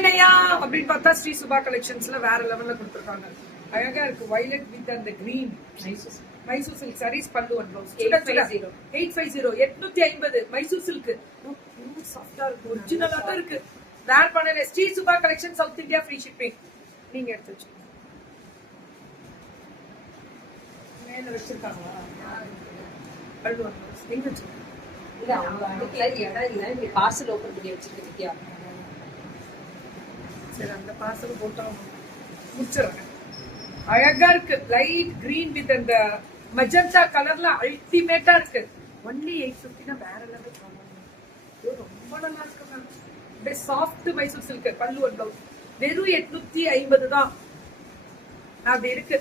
உள்ளேனையா அப்படின்னு பார்த்தா ஸ்ரீ சுபா கலெக்ஷன்ஸ்ல வேற லெவல்ல கொடுத்துருக்காங்க. அழகா இருக்கு. வயலட் வித் அந்த கிரீன் மைசூர் சில்க் சாரீஸ் பல்லு அண்ட் ப்ளவுஸ் 850 850 மைசூர் சில்க் சாஃப்டா இருக்கு. ஒரிஜினலா தான் இருக்கு. வேர் பண்ணல Shri Subha collection South India free shipping. நீங்க எடுத்து வச்சுக்கோங்க. மேல வச்சிருக்காங்களா பல்லு அண்ட் ப்ளவுஸ் எங்க வச்சிருக்காங்க? இல்ல அவங்க அடுக்கல இடம் இல்ல. இங்க பார்சல் ஓபன் பண்ணி வச்சிருக்கீங்க. சரி அந்த பார்சல் போட்டா முடிச்சிடுறேன். அழகா இருக்கு. லைட் கிரீன் வித் அந்த மஜந்தா கலர்ல அல்டிமேட்டா இருக்கு. ஒன்லி 850 வேற லெவல். ரொம்ப நல்லா இருக்கு மேம். அப்படியே சாஃப்ட் மைசூர் சில்க் பல்லு அண்ட் ப்ளவுஸ் வெறும் 850 தான். அப்படி இருக்கு.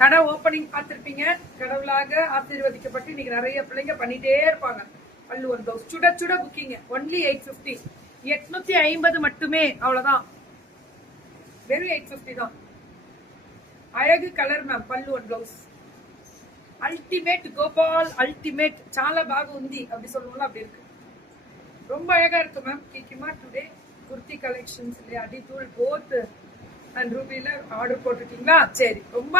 கடை ஓப்பனிங் பார்த்திருப்பீங்க. கடவுளாக ஆசீர்வதிக்கப்பட்டு இன்னைக்கு நிறைய பிள்ளைங்க பண்ணிட்டே இருப்பாங்க. பல்லு அண்ட் ப்ளவுஸ் சுட சுட புக்கிங். ஒன்லி 850 850 மட்டுமே. அவ்வளவுதான். வெறும் 850 தான். అழகு కలర్ మ్యామ్ పల్లు and blouse ultimate Gopal ultimate చాలా బాగా ఉంది அப்படி சொல்லுவோம்ல அப்படி இருக்கு. ரொம்ப அழகா இருக்கு மேம். கிக்கிமா டுடே குர்த்தி கலெக்ஷன்ஸ் அடித்தூள் போத் அண்ட் ரூபில ஆர்டர் போட்டுட்டீங்களா? சரி. ரொம்ப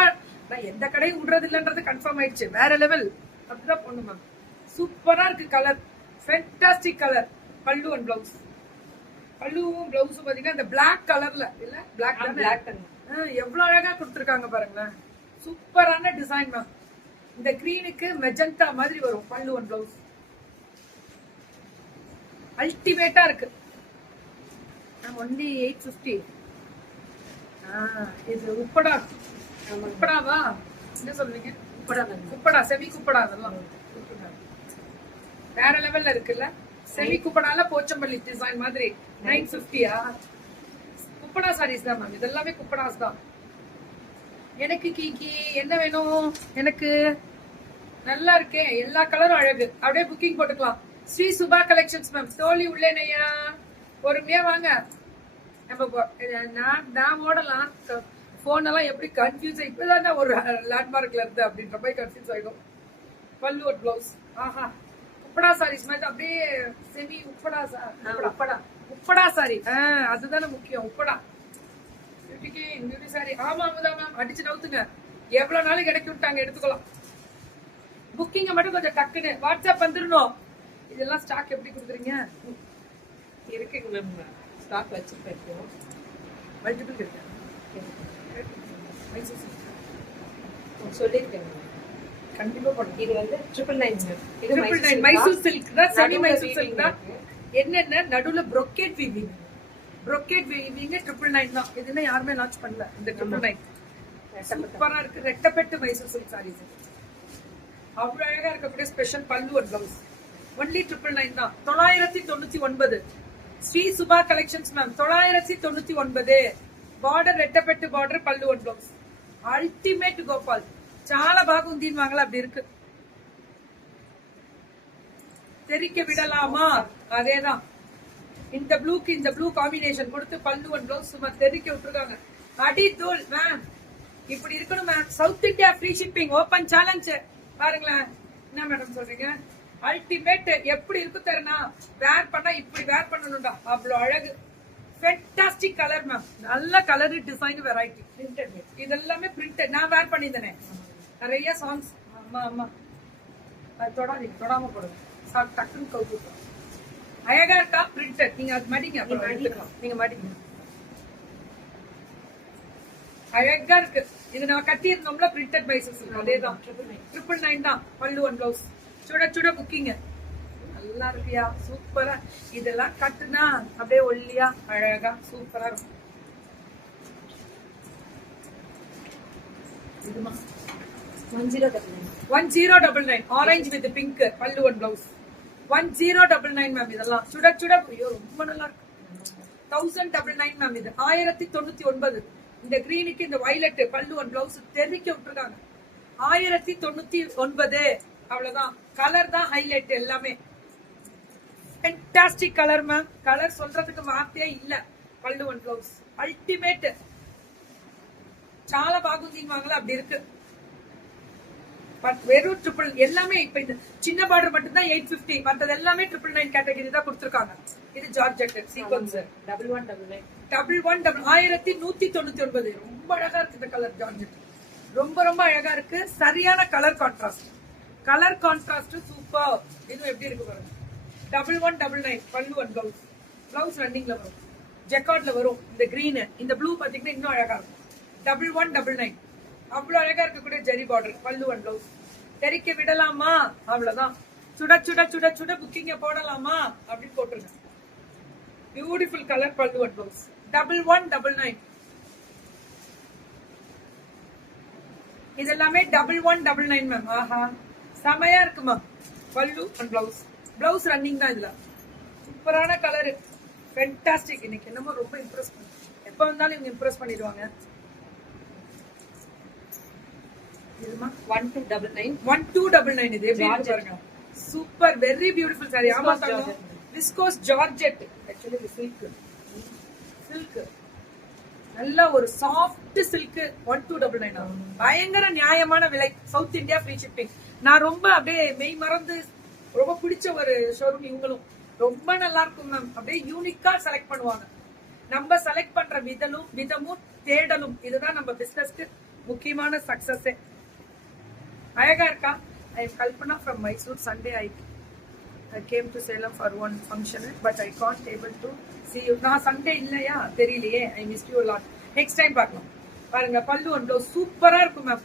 நான் எந்த கடையும் விடுறது இல்லன்றது கன்ஃபார்ம் ஆயிடுச்சு. வேற லெவல். அப்படிதான் பொண்ணு மேம். சூப்பரா இருக்கு. Colour fantastic colour. பல்லு அண்ட் பிளவுஸ் பல்லுவும் பிளவுஸும் பாத்தீங்கன்னா இந்த பிளாக் கலர்ல இல்ல பிளாக் எவ்வளவு அழகா கொடுத்துருக்காங்க பாருங்களேன். சூப்பரான டிசைன் மேம். இந்த கிரீனுக்கு மெஜந்தா மாதிரி வரும் பல்லு அண்ட் பிளவுஸ். அல்டிமேட்டா இருக்கு. ஒன்லி 850. இது உப்படா உப்படாவா என்ன சொல்றீங்க? உப்படா செமி குப்படா அதெல்லாம் வேற லெவல்ல இருக்குல்ல. செமி குப்படால போச்சம்பள்ளி டிசைன் மாதிரி 950. குப்படா சாரீஸ் தான் மேம். இதெல்லாமே குப்படாஸ் தான். எனக்கு கீக்கி என்ன வேணும்? எனக்கு நல்லா இருக்கேன். எல்லா கலரும் அழகு. அப்படியே புக்கிங் போட்டுக்கலாம். Shri Subha collections ma'am. தோழி உள்ளேனையா பொறுமையா வாங்க. நம்ம நான் ஓடலாம். போன் எல்லாம் எப்படி கன்ஃபியூஸ் இப்பதான் ஒரு லேண்ட்மார்க்ல இருந்து அப்படின்ற மாதிரி கன்ஃபியூஸ் ஆயிடும். பல்லு ஒரு பிளவுஸ். ஆஹா உப்படா சாரீஸ் மாதிரி அப்படியே செமி உப்படா உப்படா சாரி. அதுதானே முக்கியம். Uppada beauty sorry. ஆமா மேம். அடிச்சு நவுத்துங்க. எவ்வளவு நாள் கிடைக்க விட்டாங்க எடுத்துக்கலாம். புக்கிங்க மட்டும் கொஞ்சம் டக்குன்னு வாட்ஸ்அப் வந்துடணும். இதெல்லாம் ஸ்டாக் எப்படி கொடுக்குறீங்க? இருக்குங்க மேம். ஸ்டாக் வச்சிருக்கோம். மல்டிபிள் இருக்கு. சொல்லிருக்கேன். கண்டிப்பா போடுங்க. இது வந்து 999 மேம். இது 999 மைசூர் சில்க் தான். செமி மைசூர் சில்க் தான். என்னென்ன நடுவுல brocade weaving 999 தான். இதுன்னா யாருமே லான்ச் பண்ணல இந்த 999. சூப்பரா இருக்கு. ரெட்டப்பட்டு மைசூர் சில்க் சாரீஸ் அவ்வளவு அழகா இருக்கக்கூடிய ஸ்பெஷல் பல்லு அண்ட் பிளவுஸ் ஒன்லி 999 தான். 999 Shri Subha collections ma'am. 999 border ரெட்டப்பட்டு border pallu and blouse ultimate Gopal. చాలా బాగుంది வாங்கல அப்படி இருக்கு. தெரிக்க விடலாமா? அதேதான். இந்த ப்ளூக்கு இந்த ப்ளூ காம்பினேஷன் கொடுத்து பல்லு அண்ட் பிளவுஸ் சும்மா தெரிக்க விட்டுருக்காங்க. அடி தூள் மேம். இப்படி இருக்கணும் ma'am. South India free shipping open challenge பாருங்களேன். என்ன மேடம் சொல்றீங்க? அல்டிமேட். எப்படி இருக்கு தெரியுமா? வேர் பண்ணா இப்படி வேர் பண்ணணும்டா. அவ்வளவு அழகு. Fantastic colour ma'am. நல்ல கலர் டிசைன் வெரைட்டி. இதெல்லாமே பிரிண்டட். நான் வேர் பண்ணியிருந்தேனே நிறைய சாங்ஸ். ஆமா அது தொடாதீங்க. தொடாம போடுங்க. டக்குன்னு கவுத்து அழகா இருக்கா? பிரிண்டட். நீங்க அது மடிங்க. அப்புறம் எடுத்துக்கலாம். நீங்க மடிங்க. அழகா இருக்கு. இது நான் கட்டி இருந்தோம்ல பிரிண்டட் பைசஸ். அதேதான் 999 தான். பல்லு அண்ட் பிளவுஸ் சுட சுட புக்கிங்க. நல்லா இருக்கியா? சூப்பரா. இதெல்லாம் கட்டுனா அப்படியே ஒல்லியா அழகா சூப்பரா இருக்கும். இதுமா 1099 ஆரஞ்சு வித் பிங்க் பல்லு அண்ட் பிளவுஸ் 1099 மேம். இதெல்லாம் சுட சுட ரொம்ப நல்லா இருக்கு. 1099 மேம். இது 1099. இந்த கிரீனுக்கு இந்த வயலட் பல்லு அண்ட் பிளவுஸ் தெரிக்க விட்டுருக்காங்க. 1099. அவ்வளவுதான். கலர் தான் ஹைலைட் எல்லாமே. Fantastic colour ma'am. கலர் சொல்றதுக்கு வார்த்தையே இல்ல. పళ్ళు అండ్ బ్లౌజ్ అల్టిమేట్ చాలా బాగుంది வாங்கல அப்படி இருக்கு. பட் வெறும் ட்ரிபிள் எல்லாமே இப்ப இந்த சின்ன பார்டர் மட்டும் தான் 850 மற்றது எல்லாமே 999 கேட்டகரி தான் கொடுத்திருக்காங்க. இது ஜார்ஜெட் சீக்வன்ஸ். 1199. 1199. ரொம்ப அழகா இருக்கு இந்த கலர் ஜார்ஜெட். ரொம்ப ரொம்ப அழகா இருக்கு. சரியான colour contrast. Colour contrast super. இது எப்படி இருக்கு பாருங்க. 1199 பல்லு அண்ட் பிளவுஸ். பிளவுஸ் ரன்னிங்ல வரும், ஜெக்கார்ட்ல வரும். இந்த கிரீன், இந்த ப்ளூ பாத்தீங்கன்னா இன்னும் அழகா இருக்கும். 1199 அவ்வளவு அழகா இருக்கக்கூடிய ஜெரி பார்டர் பல்லு அண்ட் பிளவுஸ். தெரிக்க விடலாமா? அவ்வளவுதான். சுட சுட சுட சுட புக்கிங்க போடலாமா அப்படின்னு போட்டுருங்க. பியூட்டிஃபுல் கலர் பல்லு அண்ட் பிளவுஸ். 1199. இது எல்லாமே 1199 மேம். ஆஹா செமையா இருக்குமா. பல்லு அண்ட் பிளவுஸ். பிளவுஸ் ரன்னிங் தான் இதுல. சூப்பரான கலர், ஃபென்டாஸ்டிக். இன்னைக்கு என்னமோ ரொம்ப இம்ப்ரெஸ் பண்ணு. எப்ப வந்தாலும் இவங்க இம்ப்ரெஸ் பண்ணிடுவாங்க. இதுமா 1299. 1299. இது எப்படி இருக்கு பாருங்க. Super, very beautiful sorry. ஆமா தாங்க, விஸ்கோஸ் ஜார்ஜெட். ஆக்சுவலி இது சில்க் நல்ல ஒரு சாஃப்ட் சில்க். 1299. பயங்கர நியாயமான விலை. South India free shipping. நான் ரொம்ப அப்படியே மெய் மறந்து ரொம்ப பிடிச்ச ஒரு ஷோரூம் இவங்களும். ரொம்ப நல்லா இருக்கும் மேம். அப்படியே யூனிக்கா செலக்ட் பண்ணுவாங்க. நம்ம செலக்ட் பண்ற விதமும் தேடலும் இதுதான் நம்ம பிசினஸ்க்கு முக்கியமான சக்சஸே. அழகா இருக்கா? I am Kalpana from Mysore. Sunday I came to Salem for one function, but I can't able to see you. நான் சண்டே இல்லையா தெரியலையே. I missed you a lot. Next time பார்க்கலாம். பாருங்க பல்லு அண்ட் ப்ளவுஸ் சூப்பரா இருக்கும் மேம்.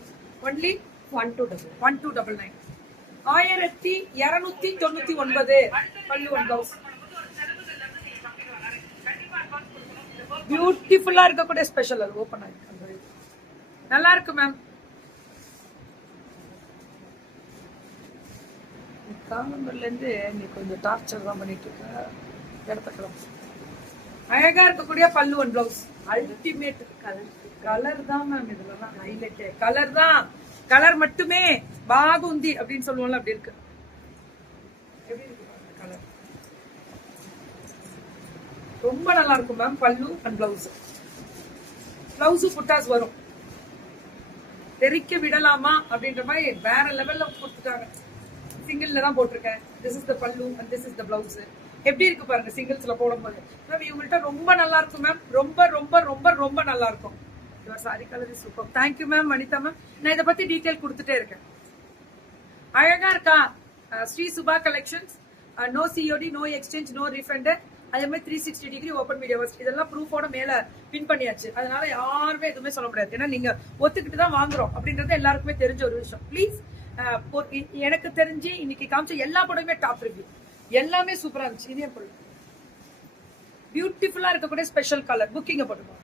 ஒன்லி 1299. 1299 பல்லு and blouse. பியூட்டிஃபுல்லா இருக்கக்கூடிய ஸ்பெஷல். அது ஓபன் ஆயிருக்கு. நல்லா இருக்கு மேம். காலம்பர்ல இருந்து நீ கொஞ்சம் டார்ச்சர் தான் பண்ணிட்டு இருக்க. இடத்துக்கலாம் அழகா இருக்கக்கூடிய பல்லு அண்ட் பிளவுஸ். அல்டிமேட் கலர் தான் மேம். இதுலதான் ஹைலைட். கலர் தான். கலர் மட்டுமே பாகுந்தி அப்படின்னு சொல்லுவோம்ல, அப்படி இருக்கு. எப்படி இருக்கு கலர். ரொம்ப நல்லா இருக்கும் மேம். பல்லு அண்ட் பிளவுஸ். பிளவுஸ் புட்டாஸ் வரும். தெரிக்க விடலாமா அப்படின்ற மாதிரி வேற லெவல்ல கொடுத்துட்டாங்க. சிங்கிள்ல தான் போட்டிருக்கேன். திஸ் இஸ் த பல்லு and this is the blouse. எப்படி இருக்கு பாருங்க சிங்கிள்ஸ்ல போடும்போது. மேம் இவங்கள்ட்ட ரொம்ப நல்லா இருக்கும் மேம். ரொம்ப ரொம்ப ரொம்ப ரொம்ப நல்லா இருக்கும். Your sari colour is super. Thank you ma'am Vanitha ma'am. நான் இதை பத்தி டீடைல் கொடுத்துட்டே இருக்கேன். அழகா இருக்கா? Shri Subha collections. No COD, no exchange, no refund. அதே மாதிரி 360 டிகிரி ஓப்பன் மீடியா வர்ஸ். இதெல்லாம் ப்ரூஃபோட மேல பின் பண்ணியாச்சு. அதனால யாருமே எதுவுமே சொல்ல முடியாது. ஏன்னா நீங்க ஒத்துக்கிட்டு தான் வாங்குறோம் அப்படின்றது எல்லாருக்குமே தெரிஞ்ச ஒரு விஷயம். ப்ளீஸ் எனக்கு தெரிஞ்சு இன்னைக்கு காமிச்ச எல்லா படமே டாப் ரிவ்யூ. எல்லாமே சூப்பரா இருந்துச்சு. இதே பொருள் பியூட்டிஃபுல்லா இருக்கக்கூடிய ஸ்பெஷல் கலர். புக்கிங்க போட்டுக்கோங்க.